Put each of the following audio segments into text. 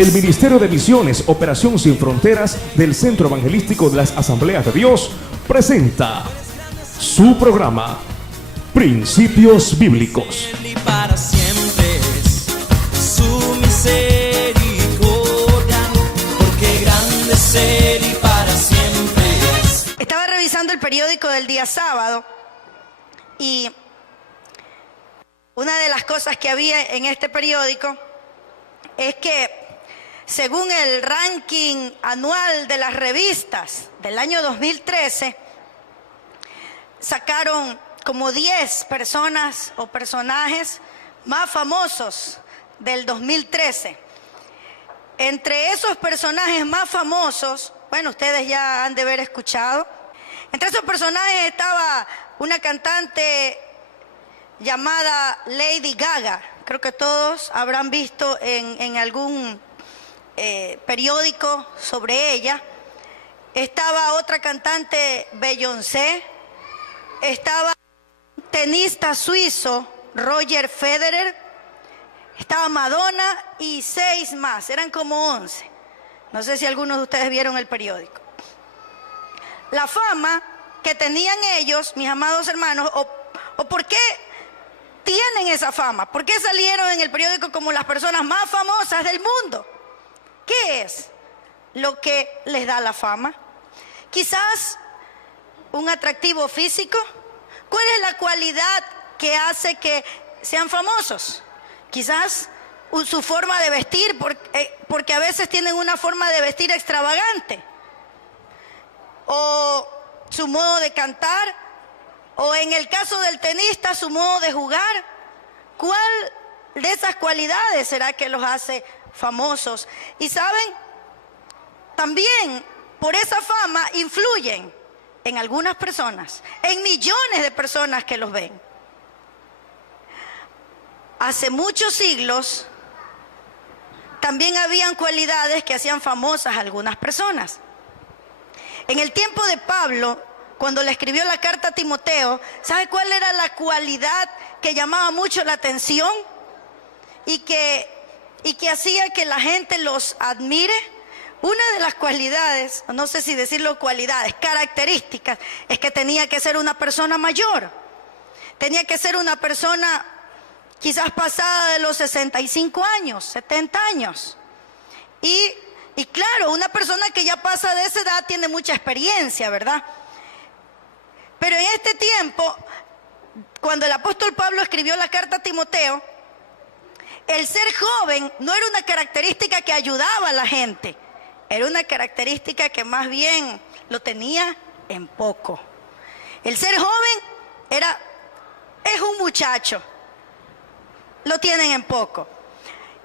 El Ministerio de Misiones, Operación Sin Fronteras del Centro Evangelístico de las Asambleas de Dios presenta su programa Principios Bíblicos. Y para siempre es su misericordia, porque grande es Él y para siempre es. Estaba revisando el periódico del día sábado y una de las cosas que había en este periódico es que según el ranking anual de las revistas del año 2013, sacaron como 10 personas o personajes más famosos del 2013. Entre esos personajes más famosos, bueno, ustedes ya han de haber escuchado, entre esos personajes estaba una cantante llamada Lady Gaga. Creo que todos habrán visto en algún periódico sobre ella. Estaba otra cantante, Beyoncé. Estaba un tenista suizo, Roger Federer. Estaba Madonna y 6 más, eran como 11. No sé si algunos de ustedes vieron el periódico. La fama que tenían ellos, mis amados hermanos, o por qué tienen esa fama, por qué salieron en el periódico como las personas más famosas del mundo. ¿Qué es lo que les da la fama? Quizás un atractivo físico. ¿Cuál es la cualidad que hace que sean famosos? Quizás su forma de vestir, porque a veces tienen una forma de vestir extravagante. O su modo de cantar, o en el caso del tenista, su modo de jugar. ¿Cuál de esas cualidades será que los hace famosos? Y saben, también por esa fama influyen en algunas personas, en millones de personas que los ven. Hace muchos siglos también habían cualidades que hacían famosas a algunas personas. En el tiempo de Pablo, cuando le escribió la carta a Timoteo, ¿sabe cuál era la cualidad que llamaba mucho la atención y que hacía que la gente los admire? Una de las cualidades, no sé si decirlo cualidades, características, es que tenía que ser una persona mayor. Tenía que ser una persona quizás pasada de los 65 años, 70 años. Y claro, una persona que ya pasa de esa edad tiene mucha experiencia, ¿verdad? Pero en este tiempo, cuando el apóstol Pablo escribió la carta a Timoteo, el ser joven no era una característica que ayudaba a la gente. Era una característica que más bien lo tenía en poco. El ser joven es un muchacho. Lo tienen en poco.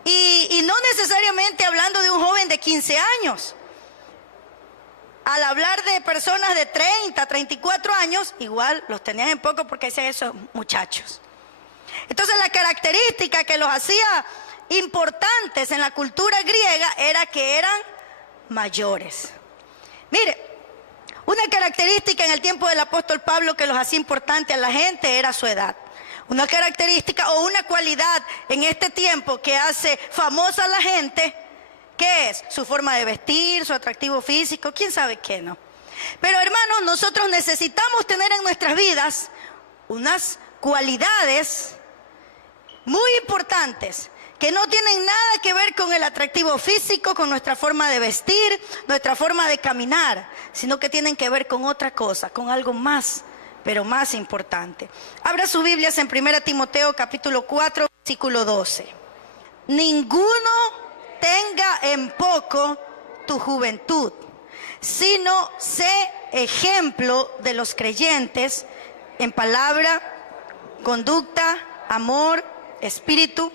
Y no necesariamente hablando de un joven de 15 años. Al hablar de personas de 30, 34 años, igual los tenían en poco porque decían esos muchachos. Entonces la característica que los hacía importantes en la cultura griega era que eran mayores. Mire, una característica en el tiempo del apóstol Pablo que los hacía importantes a la gente era su edad. Una característica o una cualidad en este tiempo que hace famosa a la gente, ¿qué es? Su forma de vestir, su atractivo físico, quién sabe qué, ¿no? Pero hermanos, nosotros necesitamos tener en nuestras vidas unas cualidades muy importantes que no tienen nada que ver con el atractivo físico, con nuestra forma de vestir, nuestra forma de caminar, sino que tienen que ver con otra cosa, con algo más, pero más importante. Abra sus Biblias en 1 Timoteo capítulo 4, versículo 12. Ninguno tenga en poco tu juventud, sino sé ejemplo de los creyentes en palabra, conducta, amor, espíritu,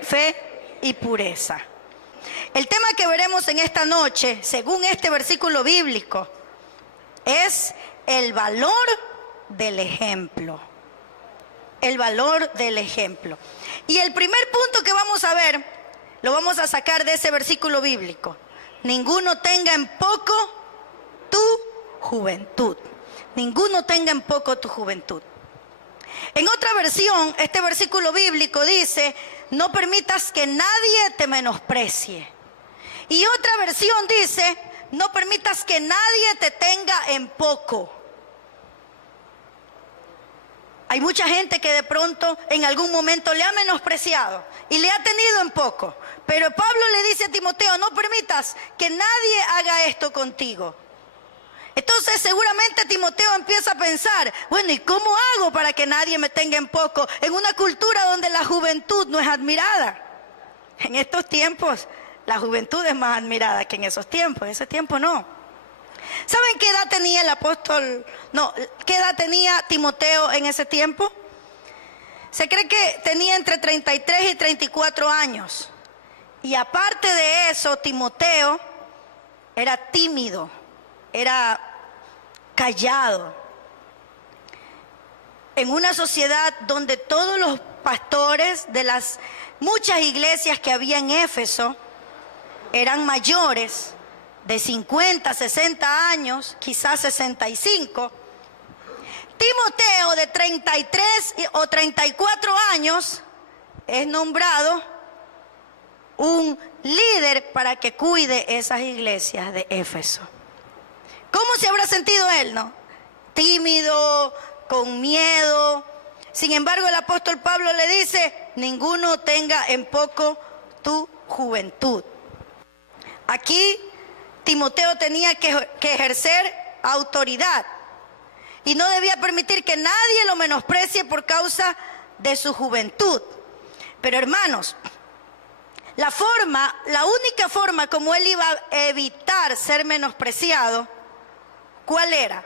fe y pureza. El tema que veremos en esta noche, según este versículo bíblico, es el valor del ejemplo. El valor del ejemplo. Y el primer punto que vamos a ver, lo vamos a sacar de ese versículo bíblico. Ninguno tenga en poco tu juventud. Ninguno tenga en poco tu juventud. En otra versión, este versículo bíblico dice: no permitas que nadie te menosprecie. Y otra versión dice, no permitas que nadie te tenga en poco. Hay mucha gente que de pronto en algún momento le ha menospreciado y le ha tenido en poco. Pero Pablo le dice a Timoteo, no permitas que nadie haga esto contigo. Entonces seguramente Timoteo empieza a pensar, bueno, ¿y cómo hago para que nadie me tenga en poco en una cultura donde la juventud no es admirada? En estos tiempos la juventud es más admirada que en esos tiempos, en ese tiempo no. ¿Saben qué edad tenía el apóstol? No, ¿qué edad tenía Timoteo en ese tiempo? Se cree que tenía entre 33 y 34 años. Y aparte de eso, Timoteo era tímido, era callado. En una sociedad donde todos los pastores de las muchas iglesias que había en Éfeso eran mayores, de 50, 60 años, quizás 65. Timoteo, de 33 o 34 años, es nombrado un líder para que cuide esas iglesias de Éfeso. ¿Cómo se habrá sentido él, no? Tímido, con miedo. Sin embargo, el apóstol Pablo le dice, ninguno tenga en poco tu juventud. Aquí Timoteo tenía que ejercer autoridad y no debía permitir que nadie lo menosprecie por causa de su juventud. Pero hermanos, la única forma como él iba a evitar ser menospreciado, ¿cuál era?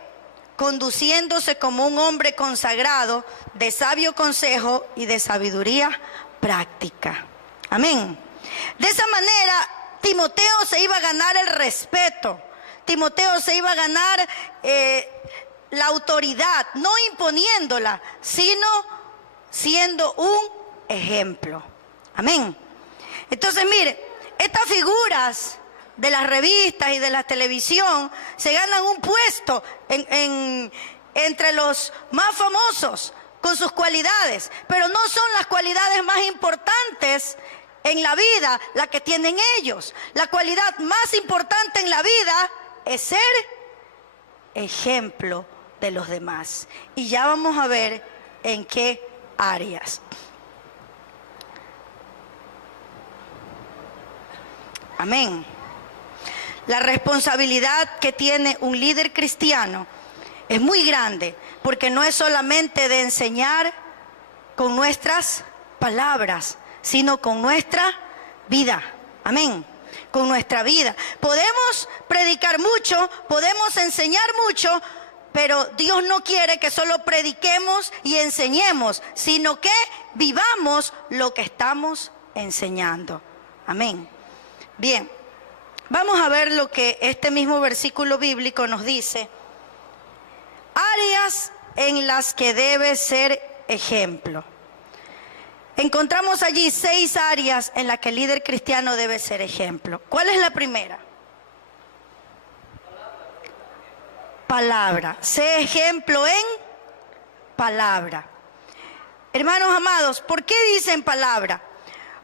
Conduciéndose como un hombre consagrado, de sabio consejo y de sabiduría práctica. Amén. De esa manera, Timoteo se iba a ganar el respeto. Timoteo se iba a ganar la autoridad, no imponiéndola, sino siendo un ejemplo. Amén. Entonces, mire, estas figuras de las revistas y de la televisión se ganan un puesto entre los más famosos con sus cualidades, pero no son las cualidades más importantes en la vida la que tienen ellos. La cualidad más importante en la vida es ser ejemplo de los demás. Y ya vamos a ver en qué áreas. Amén. La responsabilidad que tiene un líder cristiano es muy grande, porque no es solamente de enseñar con nuestras palabras, sino con nuestra vida. Amén. Con nuestra vida. Podemos predicar mucho, podemos enseñar mucho, pero Dios no quiere que solo prediquemos y enseñemos, sino que vivamos lo que estamos enseñando. Amén. Bien, vamos a ver lo que este mismo versículo bíblico nos dice. Áreas en las que debe ser ejemplo. Encontramos allí 6 áreas en las que el líder cristiano debe ser ejemplo. ¿Cuál es la primera? Palabra. Sé ejemplo en palabra. Hermanos amados, ¿por qué dicen palabra?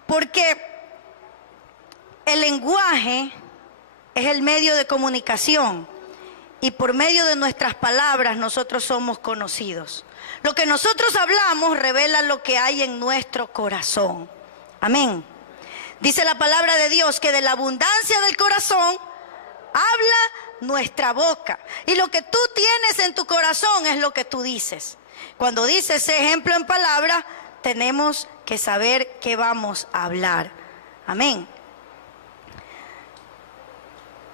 Porque el lenguaje es el medio de comunicación y por medio de nuestras palabras nosotros somos conocidos. Lo que nosotros hablamos revela lo que hay en nuestro corazón. Amén. Dice la palabra de Dios que de la abundancia del corazón habla nuestra boca. Y lo que tú tienes en tu corazón es lo que tú dices. Cuando dices ejemplo en palabra, tenemos que saber qué vamos a hablar. Amén.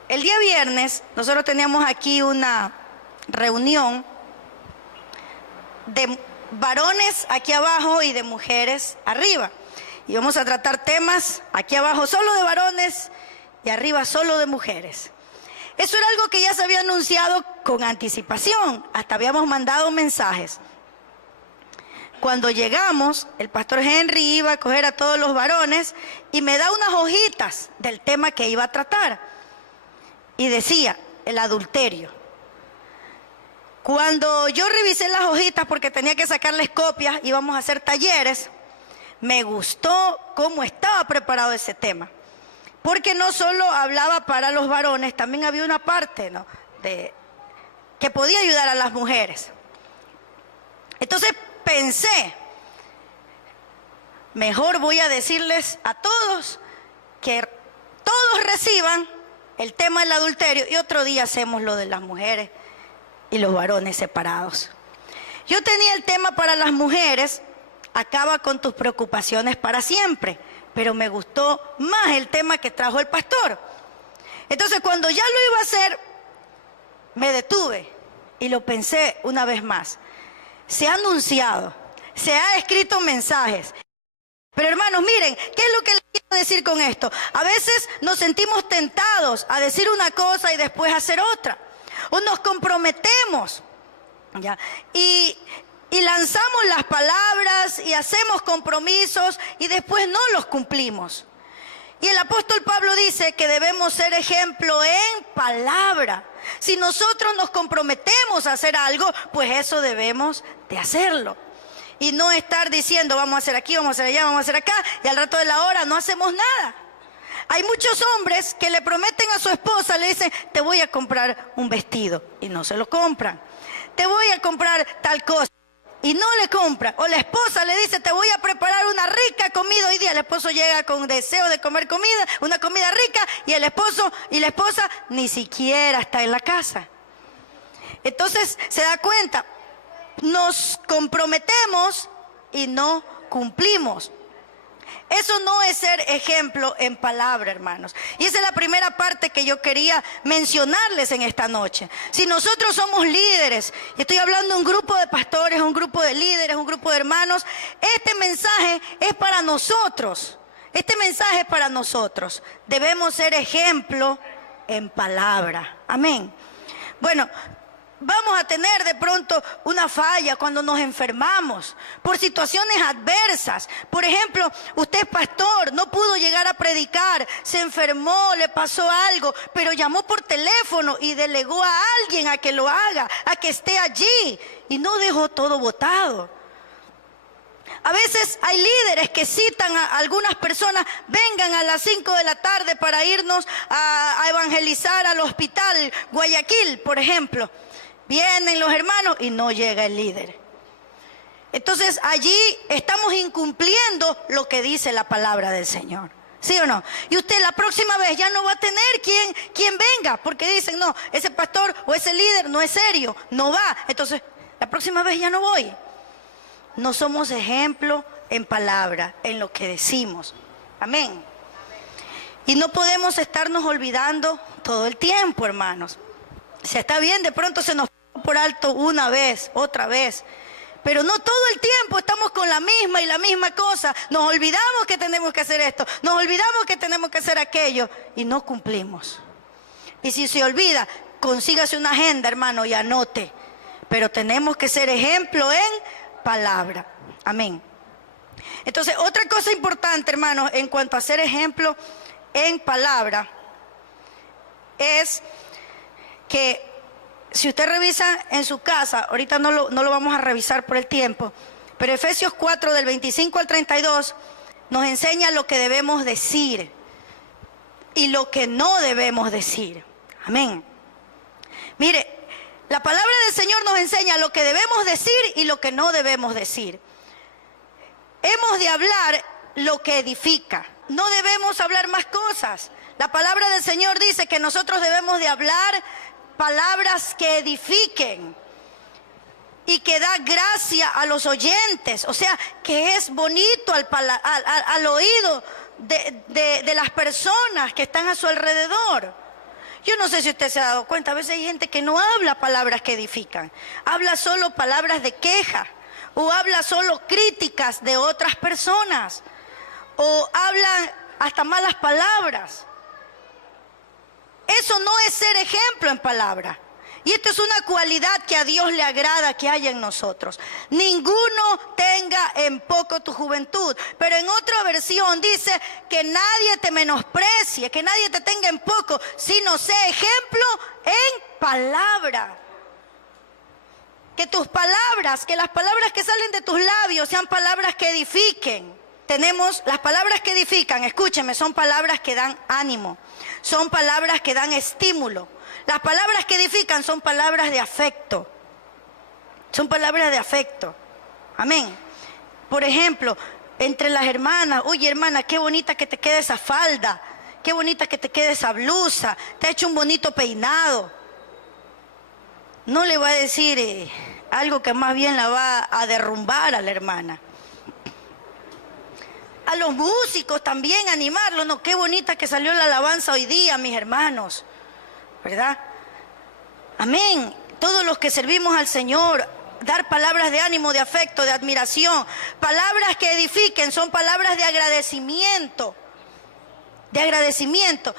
El día viernes nosotros teníamos aquí una reunión de varones aquí abajo y de mujeres arriba. Y vamos a tratar temas aquí abajo solo de varones y arriba solo de mujeres. Eso era algo que ya se había anunciado con anticipación, hasta habíamos mandado mensajes. Cuando llegamos, el pastor Henry iba a coger a todos los varones y me da unas hojitas del tema que iba a tratar. Y decía, el adulterio. Cuando yo revisé las hojitas porque tenía que sacarles copias, íbamos a hacer talleres, me gustó cómo estaba preparado ese tema. porque no solo hablaba para los varones, también había una parte, ¿no?, que podía ayudar a las mujeres. Entonces pensé, mejor voy a decirles a todos que todos reciban el tema del adulterio y otro día hacemos lo de las mujeres y los varones separados. Yo tenía el tema para las mujeres, acaba con tus preocupaciones para siempre, pero me gustó más el tema que trajo el pastor. Entonces cuando ya lo iba a hacer, me detuve y lo pensé una vez más. Se ha anunciado, se ha escrito mensajes. Pero hermanos, miren, ¿qué es lo que les quiero decir con esto? A veces nos sentimos tentados a decir una cosa y después hacer otra. O nos comprometemos, ¿ya?, y lanzamos las palabras y hacemos compromisos y después no los cumplimos. Y el apóstol Pablo dice que debemos ser ejemplo en palabra. Si nosotros nos comprometemos a hacer algo, pues eso debemos de hacerlo. Y no estar diciendo, vamos a hacer aquí, vamos a hacer allá, vamos a hacer acá, y al rato de la hora no hacemos nada. Hay muchos hombres que le prometen a su esposa, le dicen, te voy a comprar un vestido, y no se lo compran. Te voy a comprar tal cosa, y no le compra. O la esposa le dice, te voy a preparar una rica comida hoy día. El esposo llega con deseo de comer comida, una comida rica, y el esposo y la esposa ni siquiera está en la casa. Entonces se da cuenta, nos comprometemos y no cumplimos. Eso no es ser ejemplo en palabra, hermanos. Y esa es la primera parte que yo quería mencionarles en esta noche. Si nosotros somos líderes, y estoy hablando de un grupo de pastores, un grupo de líderes, un grupo de hermanos, este mensaje es para nosotros. Este mensaje es para nosotros. Debemos ser ejemplo en palabra. Amén. Bueno, vamos a tener de pronto una falla cuando nos enfermamos por situaciones adversas. Por ejemplo, usted es pastor, no pudo llegar a predicar, se enfermó, le pasó algo, pero llamó por teléfono y delegó a alguien a que lo haga, a que esté allí, y no dejó todo botado. A veces hay líderes que citan a algunas personas, vengan a las 5 de la tarde para irnos a evangelizar al hospital Guayaquil, por ejemplo. Vienen los hermanos y no llega el líder. Entonces allí estamos incumpliendo lo que dice la palabra del Señor. ¿Sí o no? Y usted la próxima vez ya no va a tener quien venga, porque dicen, no, ese pastor o ese líder no es serio, no va. Entonces la próxima vez ya no voy. No somos ejemplo en palabra, en lo que decimos. Amén. Y no podemos estarnos olvidando todo el tiempo, hermanos. O sea, está bien, de pronto se nos por alto una vez, otra vez, pero no todo el tiempo estamos con la misma cosa. Nos olvidamos que tenemos que hacer esto, nos olvidamos que tenemos que hacer aquello y no cumplimos. Y si se olvida, consígase una agenda, hermano, y anote. Pero tenemos que ser ejemplo en palabra. Amén. Entonces, otra cosa importante, hermanos, en cuanto a ser ejemplo en palabra, es que si usted revisa en su casa, ahorita no lo vamos a revisar por el tiempo, pero Efesios 4 del 25 al 32 nos enseña lo que debemos decir y lo que no debemos decir. Amén. Mire, la palabra del Señor nos enseña lo que debemos decir y lo que no debemos decir. Hemos de hablar lo que edifica, no debemos hablar más cosas. La palabra del Señor dice que nosotros debemos de hablar palabras que edifiquen y que da gracia a los oyentes, o sea, que es bonito al oído de las personas que están a su alrededor. Yo no sé si usted se ha dado cuenta, a veces hay gente que no habla palabras que edifican, habla solo palabras de queja, o habla solo críticas de otras personas, o hablan hasta malas palabras. Eso no es ser ejemplo en palabra. Y esto es una cualidad que a Dios le agrada que haya en nosotros. Ninguno tenga en poco tu juventud. Pero en otra versión dice que nadie te menosprecie, que nadie te tenga en poco, sino sea ejemplo en palabra. Que tus palabras, que las palabras que salen de tus labios sean palabras que edifiquen. tenemos las palabras que edifican, escúcheme, son palabras que dan ánimo, son palabras que dan estímulo. Las palabras que edifican son palabras de afecto. Son palabras de afecto. Amén. Por ejemplo, entre las hermanas, oye hermana, qué bonita que te quede esa falda, qué bonita que te quede esa blusa, te ha hecho un bonito peinado. No le va a decir algo que más bien la va a derrumbar a la hermana. A los músicos también animarlos, no, qué bonita que salió la alabanza hoy día, mis hermanos, ¿verdad? Amén. Todos los que servimos al Señor, dar palabras de ánimo, de afecto, de admiración, palabras que edifiquen, son palabras de agradecimiento. De agradecimiento.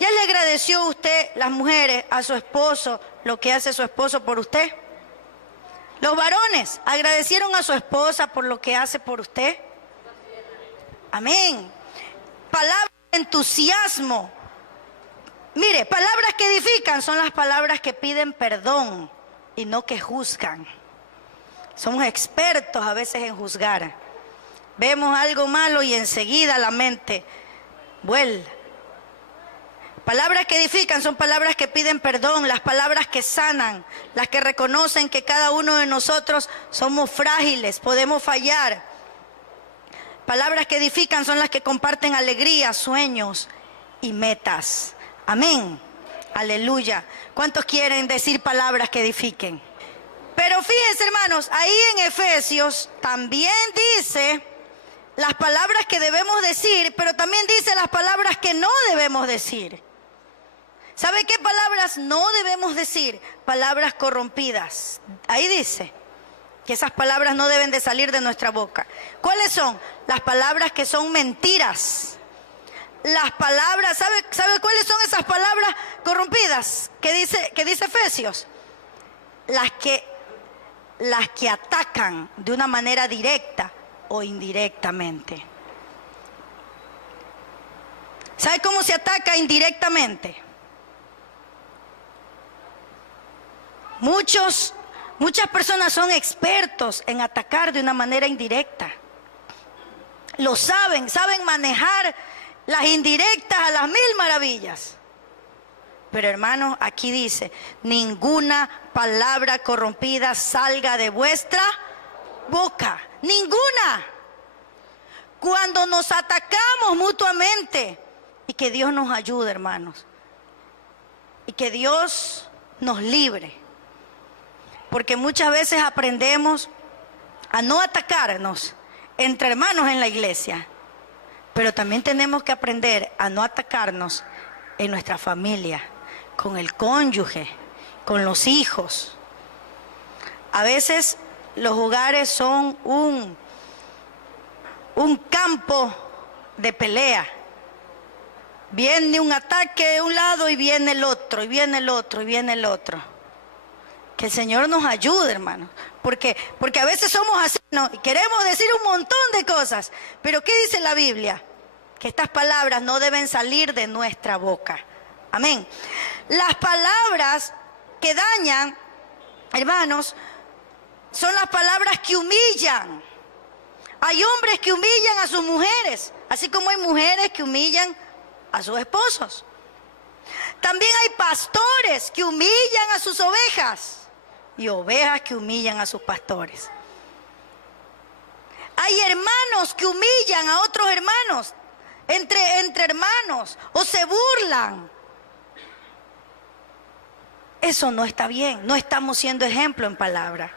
¿Ya le agradeció usted, las mujeres, a su esposo lo que hace su esposo por usted? Los varones, ¿agradecieron a su esposa por lo que hace por usted? Amén. Palabras de entusiasmo. Mire, palabras que edifican son las palabras que piden perdón y no que juzgan. Somos expertos a veces en juzgar. Vemos algo malo y enseguida la mente vuela. Palabras que edifican son palabras que piden perdón, las palabras que sanan, las que reconocen que cada uno de nosotros somos frágiles, podemos fallar. Palabras que edifican son las que comparten alegría, sueños y metas. Amén. Aleluya. ¿Cuántos quieren decir palabras que edifiquen? Pero fíjense, hermanos, ahí en Efesios también dice las palabras que debemos decir, pero también dice las palabras que no debemos decir. ¿Sabe qué palabras no debemos decir? Palabras corrompidas. Ahí dice que esas palabras no deben de salir de nuestra boca. ¿Cuáles son? Las palabras que son mentiras. Las palabras, ¿sabe cuáles son esas palabras corrompidas que dice Efesios? Las que atacan de una manera directa o indirectamente. ¿Sabe cómo se ataca indirectamente? Muchas personas son expertos en atacar de una manera indirecta. Lo saben manejar las indirectas a las 1000 maravillas. Pero hermanos, aquí dice, ninguna palabra corrompida salga de vuestra boca. Ninguna. Cuando nos atacamos mutuamente, y que Dios nos ayude, hermanos, y que Dios nos libre, porque muchas veces aprendemos a no atacarnos entre hermanos en la iglesia, pero también tenemos que aprender a no atacarnos en nuestra familia, con el cónyuge, con los hijos. A veces los hogares son un campo de pelea. Viene un ataque de un lado y viene el otro, y viene el otro, y viene el otro. Que el Señor nos ayude, hermanos. Porque a veces somos así, ¿no? Y queremos decir un montón de cosas. Pero ¿qué dice la Biblia? Que estas palabras no deben salir de nuestra boca. Amén. Las palabras que dañan, hermanos, son las palabras que humillan. Hay hombres que humillan a sus mujeres, así como hay mujeres que humillan a sus esposos. También hay pastores que humillan a sus ovejas y ovejas que humillan a sus pastores. Hay hermanos que humillan a otros hermanos, entre hermanos, o se burlan. Eso no está bien, no estamos siendo ejemplo en palabras.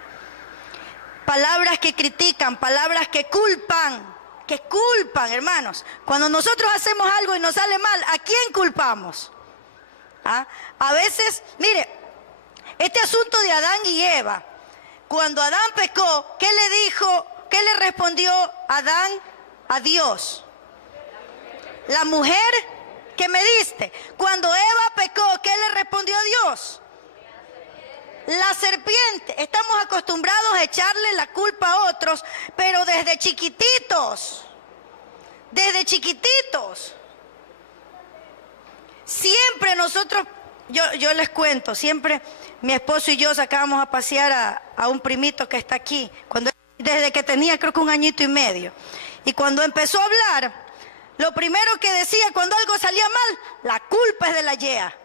Palabras que critican, palabras que culpan, hermanos. Cuando nosotros hacemos algo y nos sale mal, ¿a quién culpamos? ¿Ah? A veces, mire, este asunto de Adán y Eva, cuando Adán pecó, ¿qué le dijo? ¿Qué le respondió Adán a Dios? La mujer que me diste. Cuando Eva pecó, ¿qué le respondió a Dios? La serpiente. Estamos acostumbrados a echarle la culpa a otros, pero desde chiquititos, siempre nosotros, yo les cuento, siempre mi esposo y yo sacábamos a pasear a un primito que está aquí, desde que tenía creo que 1 añito y medio. Y cuando empezó a hablar, lo primero que decía cuando algo salía mal, la culpa es de la Yea.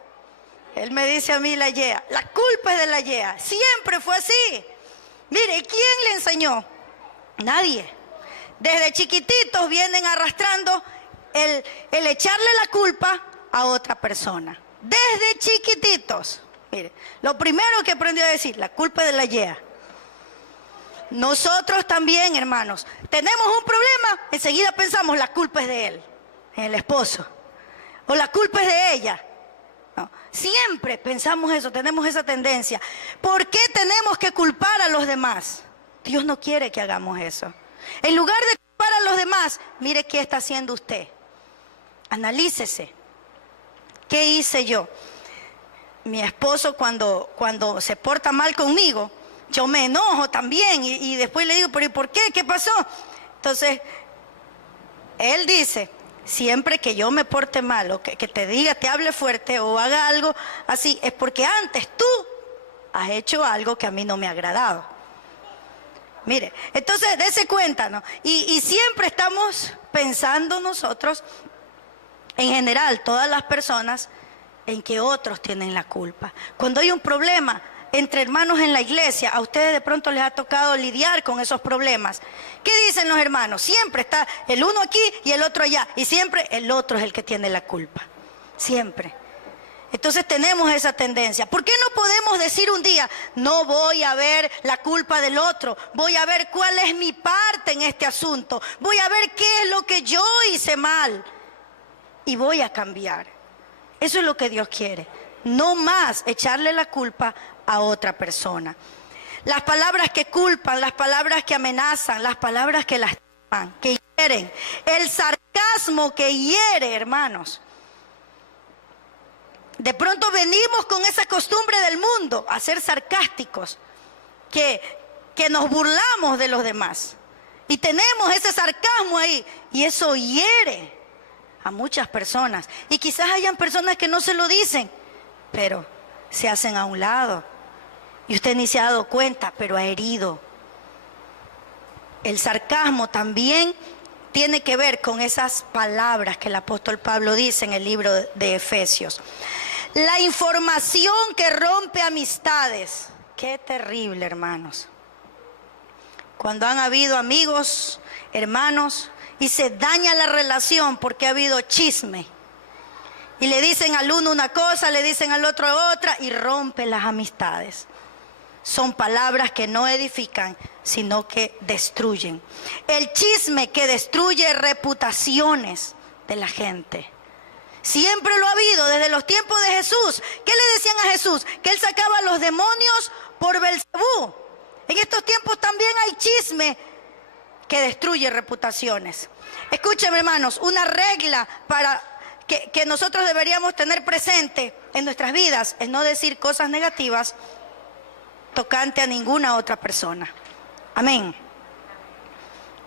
Él me dice a mí, la Yea, la culpa es de la Yea. Siempre fue así. Mire, ¿quién le enseñó? Nadie. Desde chiquititos vienen arrastrando el echarle la culpa a otra persona. Desde chiquititos. Mire, lo primero que aprendió a decir, la culpa es de la Yea. Nosotros también, hermanos, tenemos un problema, enseguida pensamos, la culpa es de él, el esposo, o la culpa es de ella. No, siempre pensamos eso, tenemos esa tendencia. ¿Por qué tenemos que culpar a los demás? Dios no quiere que hagamos eso. En lugar de culpar a los demás, mire qué está haciendo usted. Analícese. ¿Qué hice yo? Mi esposo cuando se porta mal conmigo, yo me enojo también y después le digo, ¿pero y por qué? ¿Qué pasó? Entonces, él dice, siempre que yo me porte mal o que te diga, te hable fuerte o haga algo así, es porque antes tú has hecho algo que a mí no me ha agradado. Mire, entonces dése cuenta, ¿no? Y siempre estamos pensando nosotros, en general, todas las personas, en que otros tienen la culpa. Cuando hay un problema entre hermanos en la iglesia, a ustedes de pronto les ha tocado lidiar con esos problemas. ¿Qué dicen los hermanos? Siempre está el uno aquí y el otro allá, y siempre el otro es el que tiene la culpa. Siempre. Entonces tenemos esa tendencia. ¿Por qué no podemos decir un día, no voy a ver la culpa del otro, voy a ver cuál es mi parte en este asunto, voy a ver qué es lo que yo hice mal y voy a cambiar? Eso es lo que Dios quiere. No más echarle la culpa a otra persona. Las palabras que culpan, las palabras que amenazan, las palabras que lastiman, que hieren, el sarcasmo que hiere, hermanos. De pronto venimos con esa costumbre del mundo, a ser sarcásticos, que nos burlamos de los demás. Y tenemos ese sarcasmo ahí, y eso hiere a muchas personas. Y quizás hayan personas que no se lo dicen, pero se hacen a un lado. Y usted ni se ha dado cuenta, pero ha herido. El sarcasmo también tiene que ver con esas palabras que el apóstol Pablo dice en el libro de Efesios. La información que rompe amistades. Qué terrible, hermanos. Cuando han habido amigos, hermanos, y se daña la relación porque ha habido chisme. Y le dicen al uno una cosa, le dicen al otro otra, y rompe las amistades. Son palabras que no edifican, sino que destruyen. El chisme que destruye reputaciones de la gente. Siempre lo ha habido desde los tiempos de Jesús. ¿Qué le decían a Jesús? Que él sacaba a los demonios por Belcebú. En estos tiempos también hay chisme que destruye reputaciones. Escúcheme, hermanos, una regla para que nosotros deberíamos tener presente en nuestras vidas es no decir cosas negativas tocante a ninguna otra persona. Amén.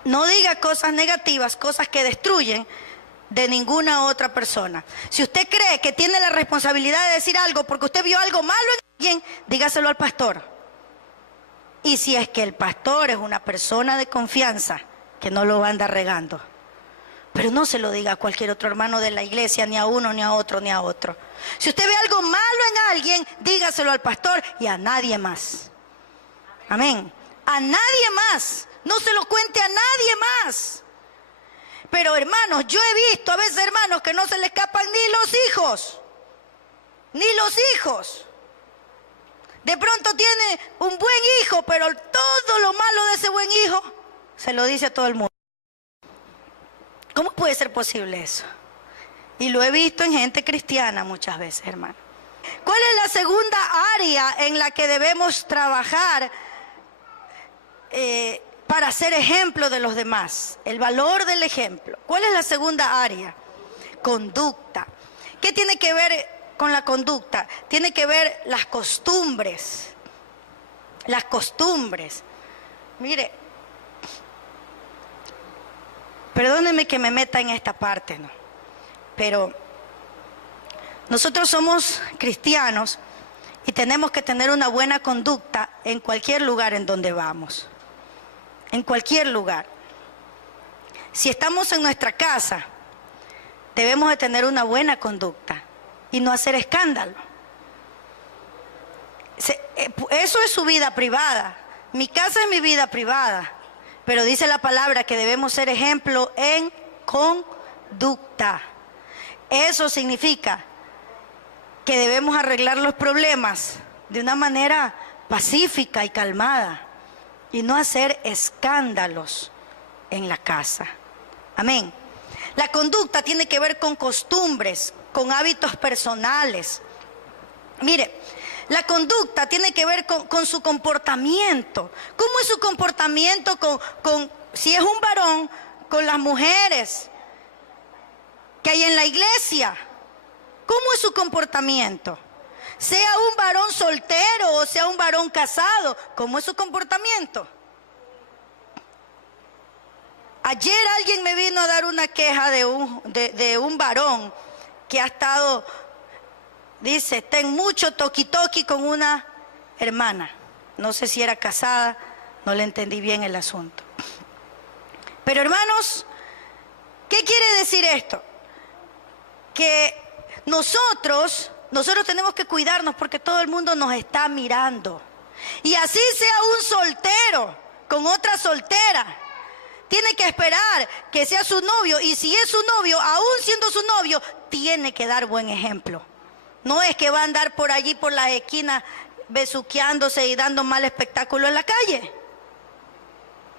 No diga cosas negativas, cosas que destruyen de ninguna otra persona. Si usted cree que tiene la responsabilidad de decir algo porque usted vio algo malo en alguien, dígaselo al pastor. Y si es que el pastor es una persona de confianza, que no lo va a andar regando. Pero no se lo diga a cualquier otro hermano de la iglesia, ni a uno, ni a otro, ni a otro. Si usted ve algo malo en alguien, dígaselo al pastor y a nadie más. Amén. A nadie más. No se lo cuente a nadie más. Pero hermanos, yo he visto a veces hermanos que no se le escapan ni los hijos. Ni los hijos. De pronto tiene un buen hijo, pero todo lo malo de ese buen hijo se lo dice a todo el mundo. ¿Cómo puede ser posible eso? Y lo he visto en gente cristiana muchas veces, hermano. ¿Cuál es la segunda área en la que debemos trabajar para ser ejemplo de los demás? El valor del ejemplo. ¿Cuál es la segunda área? Conducta. ¿Qué tiene que ver con la conducta? Tiene que ver las costumbres. Las costumbres. Mire, perdónenme que me meta en esta parte, ¿no? Pero nosotros somos cristianos y tenemos que tener una buena conducta en cualquier lugar en donde vamos. En cualquier lugar. si estamos en nuestra casa, debemos de tener una buena conducta y no hacer escándalo. Eso es su vida privada. Mi casa es mi vida privada. Pero dice la palabra que debemos ser ejemplo en conducta. Eso significa que debemos arreglar los problemas de una manera pacífica y calmada y no hacer escándalos en la casa. Amén. La conducta tiene que ver con costumbres, con hábitos personales. Mire, la conducta tiene que ver con su comportamiento. ¿Cómo es su comportamiento si es un varón, con las mujeres que hay en la iglesia? ¿Cómo es su comportamiento? Sea un varón soltero o sea un varón casado, ¿cómo es su comportamiento? Ayer alguien me vino a dar una queja de un varón que ha estado, dice, ten mucho toqui-toqui con una hermana. No sé si era casada, no le entendí bien el asunto. Pero hermanos, ¿qué quiere decir esto? Que nosotros tenemos que cuidarnos porque todo el mundo nos está mirando. Y así sea un soltero con otra soltera, tiene que esperar que sea su novio. Y si es su novio, aún siendo su novio, tiene que dar buen ejemplo. No es que va a andar por allí, por las esquinas, besuqueándose y dando mal espectáculo en la calle.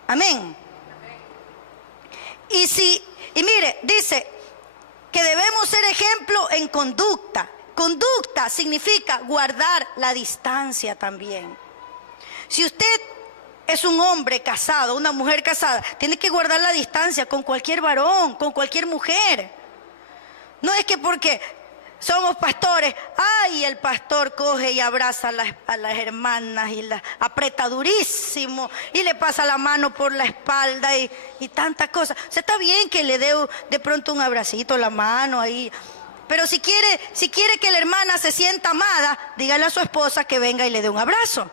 Amén. Y mire, dice que debemos ser ejemplo en conducta. Conducta significa guardar la distancia también. Si usted es un hombre casado, una mujer casada, tiene que guardar la distancia con cualquier varón, con cualquier mujer. No es que porque somos pastores, ay, el pastor coge y abraza a las hermanas y las aprieta durísimo y le pasa la mano por la espalda y tantas cosas. O sea, está bien que le dé de pronto un abracito, la mano ahí. Pero si quiere que la hermana se sienta amada, dígale a su esposa que venga y le dé un abrazo.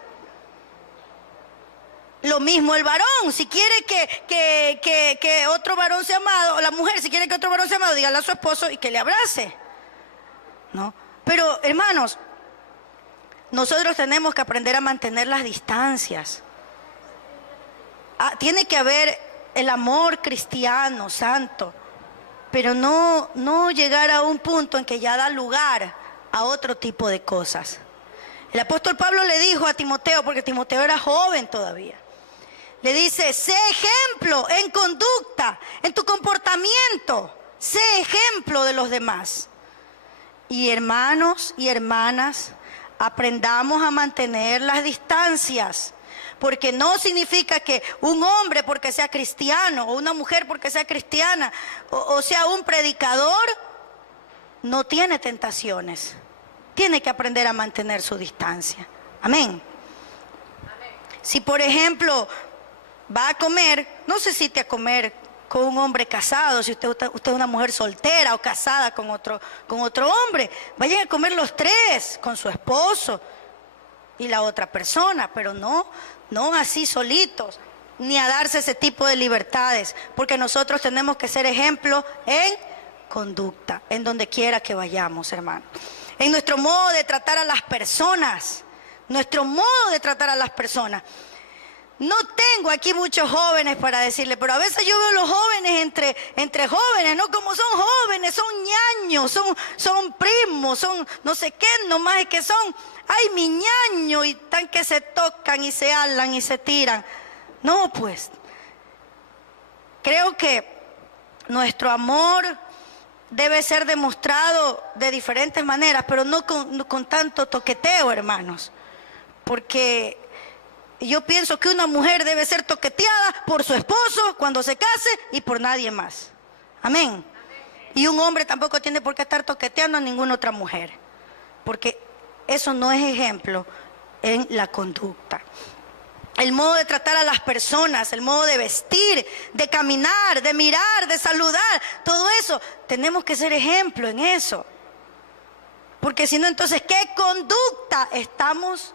Lo mismo el varón, si quiere que otro varón sea amado, o la mujer, si quiere que otro varón sea amado, dígale a su esposo y que le abrace. ¿No? Pero hermanos, nosotros tenemos que aprender a mantener las distancias. Tiene que haber el amor cristiano, santo, pero no llegar a un punto en que ya da lugar a otro tipo de cosas. El apóstol Pablo le dijo a Timoteo, porque Timoteo era joven todavía, le dice, sé ejemplo en conducta, en tu comportamiento, sé ejemplo de los demás. Y hermanos y hermanas, aprendamos a mantener las distancias, porque no significa que un hombre porque sea cristiano, o una mujer porque sea cristiana, o sea un predicador, no tiene tentaciones. Tiene que aprender a mantener su distancia. Amén. Si por ejemplo va a comer, no se cite a comer con un hombre casado, si usted es una mujer soltera o casada con otro hombre, vayan a comer los tres con su esposo y la otra persona, pero no así solitos, ni a darse ese tipo de libertades, porque nosotros tenemos que ser ejemplo en conducta, en donde quiera que vayamos, hermano. En nuestro modo de tratar a las personas, No tengo aquí muchos jóvenes para decirle, pero a veces yo veo los jóvenes entre jóvenes, ¿no? Como son jóvenes, son ñaños, son primos, son no sé qué, nomás es que son, ay, mi ñaño, y tan que se tocan y se hablan y se tiran. No, pues, creo que nuestro amor debe ser demostrado de diferentes maneras, pero no con tanto toqueteo, hermanos, porque yo pienso que una mujer debe ser toqueteada por su esposo cuando se case y por nadie más. Amén. Y un hombre tampoco tiene por qué estar toqueteando a ninguna otra mujer, porque eso no es ejemplo en la conducta. El modo de tratar a las personas, el modo de vestir, de caminar, de mirar, de saludar, todo eso, tenemos que ser ejemplo en eso. Porque si no, entonces, ¿qué conducta estamos?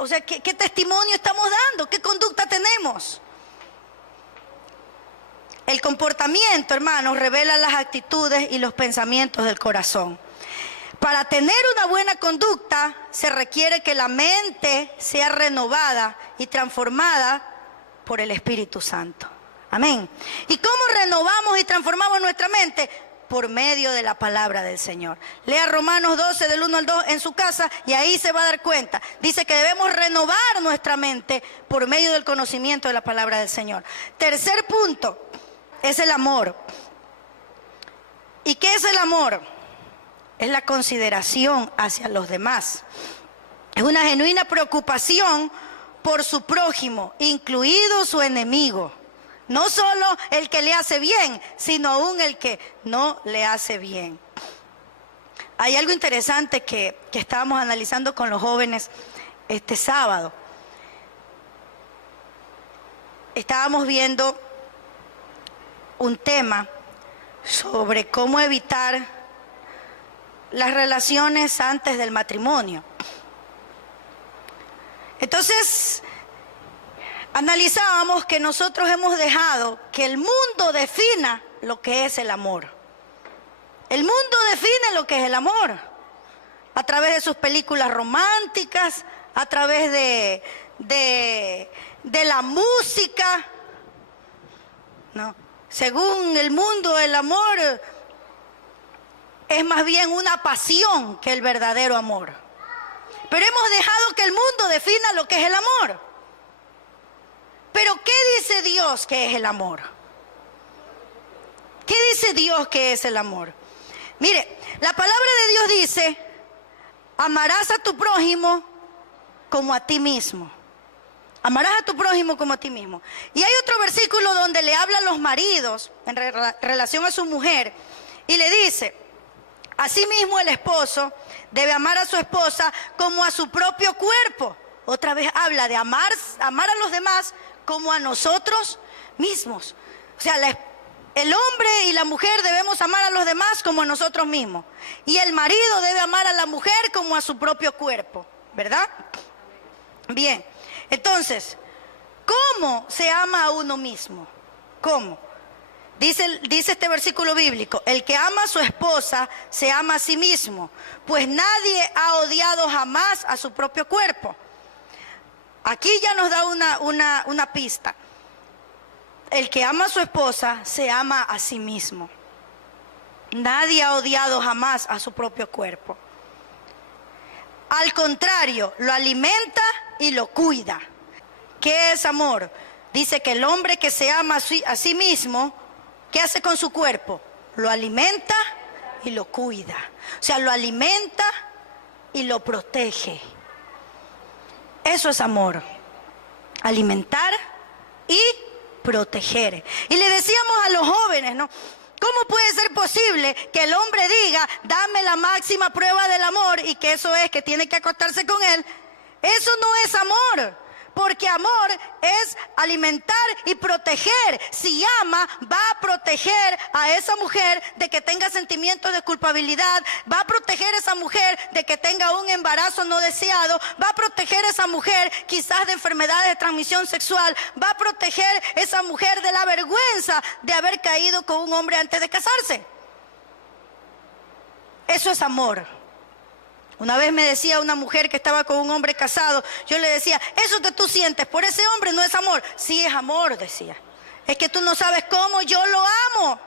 O sea, ¿qué testimonio estamos dando? ¿Qué conducta tenemos? El comportamiento, hermanos, revela las actitudes y los pensamientos del corazón. Para tener una buena conducta se requiere que la mente sea renovada y transformada por el Espíritu Santo. Amén. ¿Y cómo renovamos y transformamos nuestra mente? Por medio de la palabra del Señor. Lea Romanos 12 del 1 al 2 en su casa y ahí se va a dar cuenta. Dice que debemos renovar nuestra mente por medio del conocimiento de la palabra del Señor. Tercer punto es el amor. ¿Y qué es el amor? Es la consideración hacia los demás. Es una genuina preocupación por su prójimo, incluido su enemigo. No solo el que le hace bien, sino aún el que no le hace bien. Hay algo interesante que estábamos analizando con los jóvenes este sábado. Estábamos viendo un tema sobre cómo evitar las relaciones antes del matrimonio. Entonces, analizábamos que nosotros hemos dejado que el mundo defina lo que es el amor. El mundo define lo que es el amor a través de sus películas románticas, a través de la música, ¿no? Según el mundo, el amor es más bien una pasión que el verdadero amor. Pero hemos dejado que el mundo defina lo que es el amor. Pero ¿qué dice Dios que es el amor? ¿Qué dice Dios que es el amor? Mire, la palabra de Dios dice: amarás a tu prójimo como a ti mismo. Amarás a tu prójimo como a ti mismo. Y hay otro versículo donde le habla a los maridos en relación a su mujer y le dice: asimismo el esposo debe amar a su esposa como a su propio cuerpo. Otra vez habla de amar a los demás como a nosotros mismos. O sea, el hombre y la mujer debemos amar a los demás como a nosotros mismos. Y el marido debe amar a la mujer como a su propio cuerpo, ¿verdad? Bien, entonces, ¿cómo se ama a uno mismo? ¿Cómo? Dice este versículo bíblico: el que ama a su esposa se ama a sí mismo, pues nadie ha odiado jamás a su propio cuerpo. Aquí ya nos da una pista. El que ama a su esposa se ama a sí mismo. Nadie ha odiado jamás a su propio cuerpo. Al contrario, lo alimenta y lo cuida. ¿Qué es amor? Dice que el hombre que se ama a sí mismo, ¿qué hace con su cuerpo? Lo alimenta y lo cuida. O sea, lo alimenta y lo protege. Eso es amor. Alimentar y proteger. Y le decíamos a los jóvenes, ¿no? ¿Cómo puede ser posible que el hombre diga: dame la máxima prueba del amor, y que eso es que tiene que acostarse con él? Eso no es amor. Porque amor es alimentar y proteger. Si ama, va a proteger a esa mujer de que tenga sentimientos de culpabilidad. Va a proteger a esa mujer de que tenga un embarazo no deseado. Va a proteger a esa mujer quizás de enfermedades de transmisión sexual. Va a proteger a esa mujer de la vergüenza de haber caído con un hombre antes de casarse. Eso es amor. Una vez me decía una mujer que estaba con un hombre casado, yo le decía: eso que tú sientes por ese hombre no es amor. Sí es amor, decía. Es que tú no sabes cómo yo lo amo.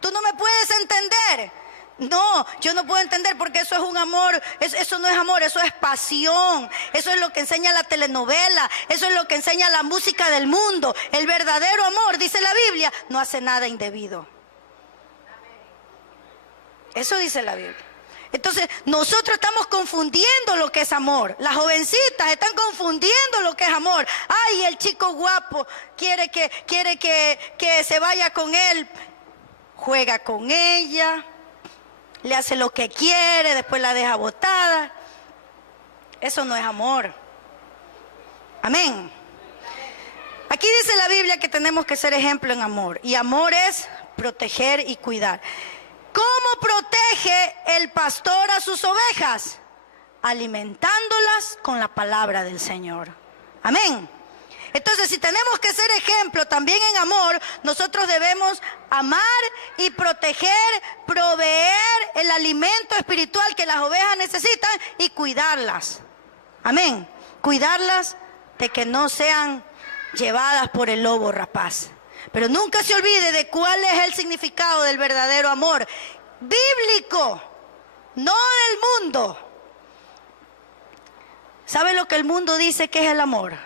Tú no me puedes entender. No, yo no puedo entender, porque eso es un amor, eso no es amor, eso es pasión. Eso es lo que enseña la telenovela, eso es lo que enseña la música del mundo. El verdadero amor, dice la Biblia, no hace nada indebido. Eso dice la Biblia. Entonces, nosotros estamos confundiendo lo que es amor. Las jovencitas están confundiendo lo que es amor. Ay, el chico guapo quiere que se vaya con él. Juega con ella, le hace lo que quiere, después la deja botada. Eso no es amor. Amén. Aquí dice la Biblia que tenemos que ser ejemplo en amor. Y amor es proteger y cuidar. ¿Cómo protege el pastor a sus ovejas? Alimentándolas con la palabra del Señor. Amén. Entonces, si tenemos que ser ejemplo también en amor, nosotros debemos amar y proteger, proveer el alimento espiritual que las ovejas necesitan y cuidarlas. Amén. Cuidarlas de que no sean llevadas por el lobo rapaz. Pero nunca se olvide de cuál es el significado del verdadero amor. Bíblico, no del mundo. ¿Sabe lo que el mundo dice que es el amor?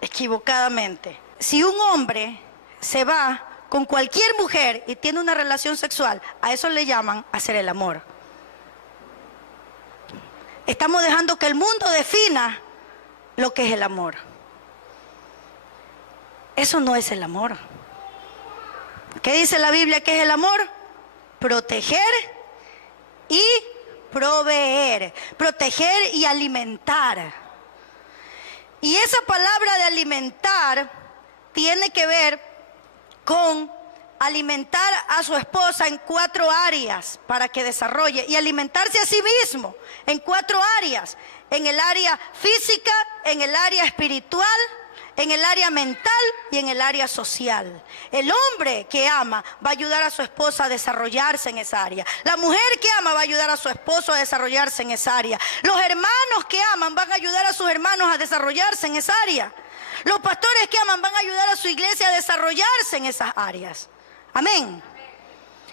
Equivocadamente. Si un hombre se va con cualquier mujer y tiene una relación sexual, a eso le llaman hacer el amor. Estamos dejando que el mundo defina lo que es el amor. Eso no es el amor. ¿Qué dice la Biblia que es el amor? Proteger y proveer. Proteger y alimentar. Y esa palabra de alimentar tiene que ver con alimentar a su esposa en 4 áreas para que desarrolle y alimentarse a sí mismo en 4 áreas, en el área física, en el área espiritual, en el área mental y en el área social. El hombre que ama va a ayudar a su esposa a desarrollarse en esa área. La mujer que ama va a ayudar a su esposo a desarrollarse en esa área. Los hermanos que aman van a ayudar a sus hermanos a desarrollarse en esa área. Los pastores que aman van a ayudar a su iglesia a desarrollarse en esas áreas. Amén.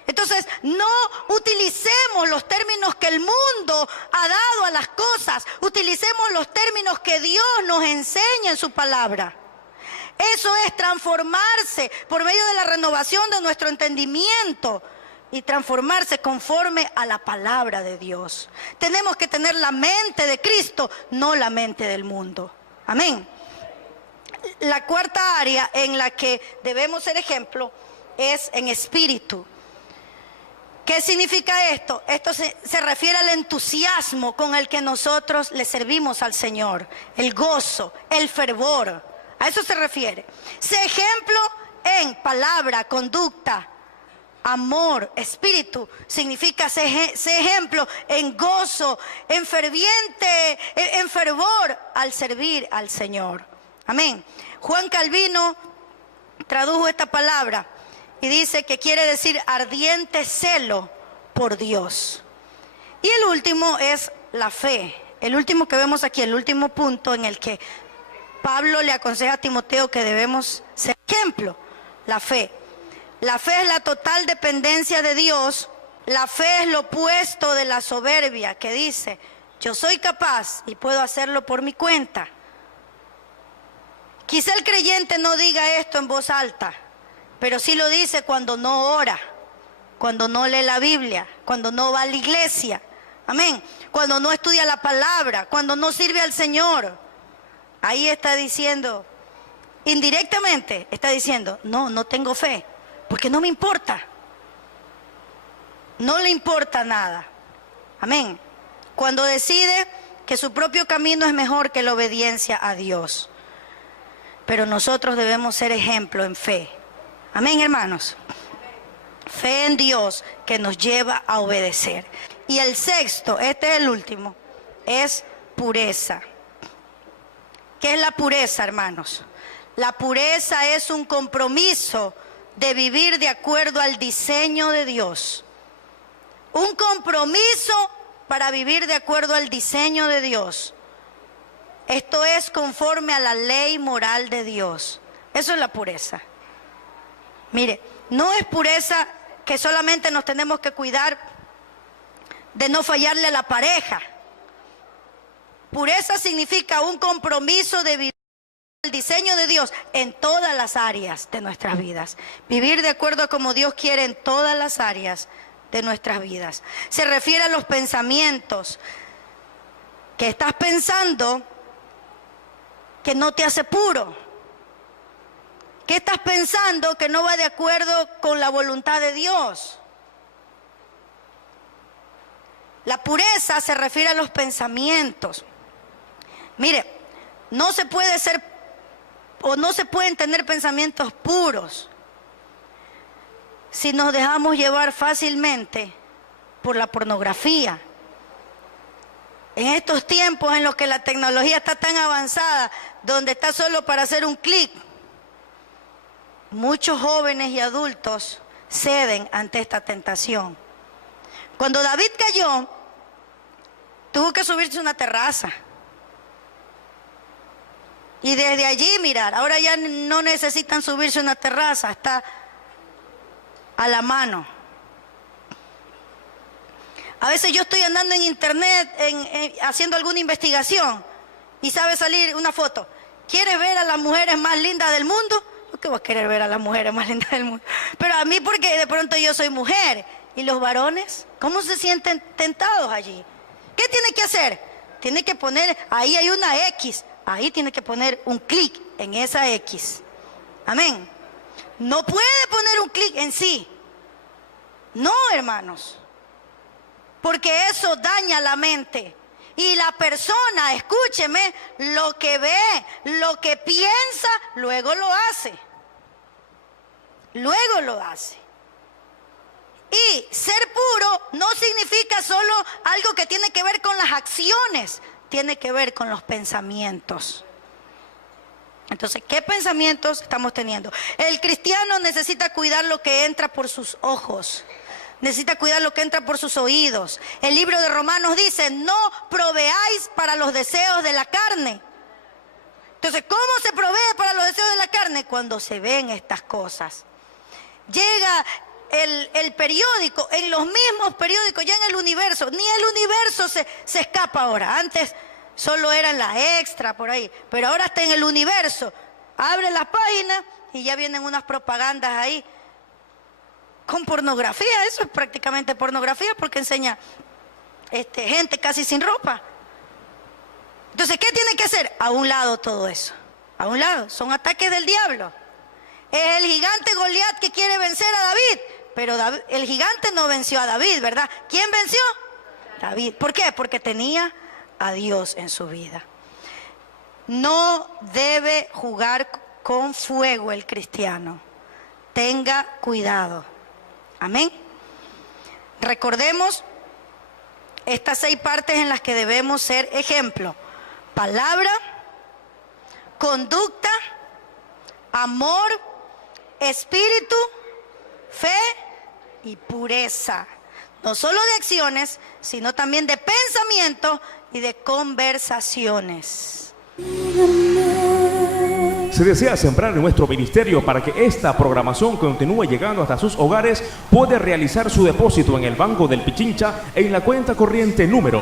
Entonces, no utilicemos los términos que el mundo ha dado a las cosas. Utilicemos los términos que Dios nos enseña en su palabra. Eso es transformarse por medio de la renovación de nuestro entendimiento y transformarse conforme a la palabra de Dios. Tenemos que tener la mente de Cristo, no la mente del mundo. Amén. La 4ª área en la que debemos ser ejemplo es en espíritu. ¿Qué significa esto? Esto se refiere al entusiasmo con el que nosotros le servimos al Señor, el gozo, el fervor. A eso se refiere. Sé ejemplo en palabra, conducta, amor, espíritu. Significa sé ejemplo en gozo, en ferviente, en fervor al servir al Señor. Amén. Juan Calvino tradujo esta palabra y dice que quiere decir ardiente celo por Dios. Y el último es la fe. El último que vemos aquí, el último punto en el que Pablo le aconseja a Timoteo que debemos ser ejemplo, la fe. La fe es la total dependencia de Dios. La fe es lo opuesto de la soberbia que dice, yo soy capaz y puedo hacerlo por mi cuenta. Quizá el creyente no diga esto en voz alta, pero sí lo dice cuando no ora, cuando no lee la Biblia, cuando no va a la iglesia. Amén. Cuando no estudia la palabra, cuando no sirve al Señor. Ahí está diciendo, indirectamente está diciendo, no tengo fe, porque no me importa. No le importa nada. Amén. Cuando decide que su propio camino es mejor que la obediencia a Dios. Pero nosotros debemos ser ejemplo en fe. Amén, hermanos. Fe en Dios que nos lleva a obedecer. Y el 6º, este es el último, es pureza. ¿Qué es la pureza, hermanos? La pureza es un compromiso de vivir de acuerdo al diseño de Dios. Un compromiso para vivir de acuerdo al diseño de Dios. Esto es conforme a la ley moral de Dios. Eso es la pureza. Mire, no es pureza que solamente nos tenemos que cuidar de no fallarle a la pareja. Pureza significa un compromiso de vivir el diseño de Dios en todas las áreas de nuestras vidas. Vivir de acuerdo a como Dios quiere en todas las áreas de nuestras vidas. Se refiere a los pensamientos que estás pensando que no te hace puro. ¿Qué estás pensando que no va de acuerdo con la voluntad de Dios? La pureza se refiere a los pensamientos. Mire, no se puede ser o no se pueden tener pensamientos puros si nos dejamos llevar fácilmente por la pornografía, En estos tiempos en los que la tecnología está tan avanzada, donde está solo para hacer un clic, muchos jóvenes y adultos ceden ante esta tentación. Cuando David cayó, tuvo que subirse a una terraza. Y desde allí mirar. Ahora ya no necesitan subirse a una terraza, está a la mano. A veces yo estoy andando en internet haciendo alguna investigación y sabe salir una foto. ¿Quieres ver a las mujeres más lindas del mundo? Yo qué voy a querer ver a las mujeres más lindas del mundo. Pero a mí porque de pronto yo soy mujer. ¿Y los varones? ¿Cómo se sienten tentados allí? ¿Qué tiene que hacer? Tiene que poner, ahí hay una X. Ahí tiene que poner un clic en esa X. Amén. No puede poner un clic en sí. No, hermanos. Porque eso daña la mente. Y la persona, escúcheme, lo que ve, lo que piensa, luego lo hace. Luego lo hace. Y ser puro no significa solo algo que tiene que ver con las acciones, tiene que ver con los pensamientos. Entonces, ¿qué pensamientos estamos teniendo? El cristiano necesita cuidar lo que entra por sus ojos. Necesita cuidar lo que entra por sus oídos. El libro de Romanos dice, no proveáis para los deseos de la carne. Entonces, ¿cómo se provee para los deseos de la carne? Cuando se ven estas cosas. Llega el periódico, en los mismos periódicos, ya en el universo. Ni el universo se escapa ahora. Antes solo eran las extra por ahí. Pero ahora está en el universo. Abre la página y ya vienen unas propagandas ahí. Con pornografía, eso es prácticamente pornografía porque enseña gente casi sin ropa. Entonces, ¿qué tiene que hacer? A un lado todo eso. A un lado, son ataques del diablo. Es el gigante Goliat que quiere vencer a David. Pero el gigante no venció a David, ¿verdad? ¿Quién venció? David. ¿Por qué? Porque tenía a Dios en su vida. No debe jugar con fuego el cristiano. Tenga cuidado. Amén. Recordemos estas 6 partes en las que debemos ser ejemplo: palabra, conducta, amor, espíritu, fe y pureza. No solo de acciones, sino también de pensamiento y de conversaciones. Si desea sembrar en nuestro ministerio para que esta programación continúe llegando hasta sus hogares, puede realizar su depósito en el Banco del Pichincha en la cuenta corriente número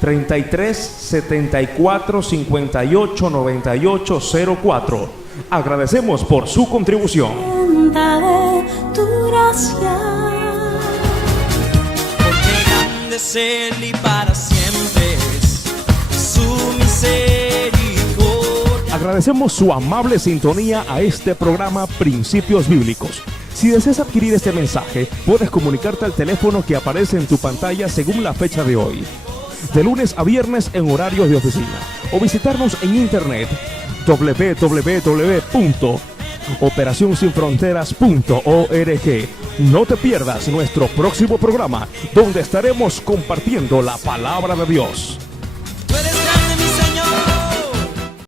33 74 58 98 04. Agradecemos por su contribución. Porque grande es Él y para siempre es su misericordia. Agradecemos su amable sintonía a este programa Principios Bíblicos. Si deseas adquirir este mensaje, puedes comunicarte al teléfono que aparece en tu pantalla según la fecha de hoy, de lunes a viernes en horarios de oficina, o visitarnos en internet www.operacionsinfronteras.org. No te pierdas nuestro próximo programa, donde estaremos compartiendo la palabra de Dios.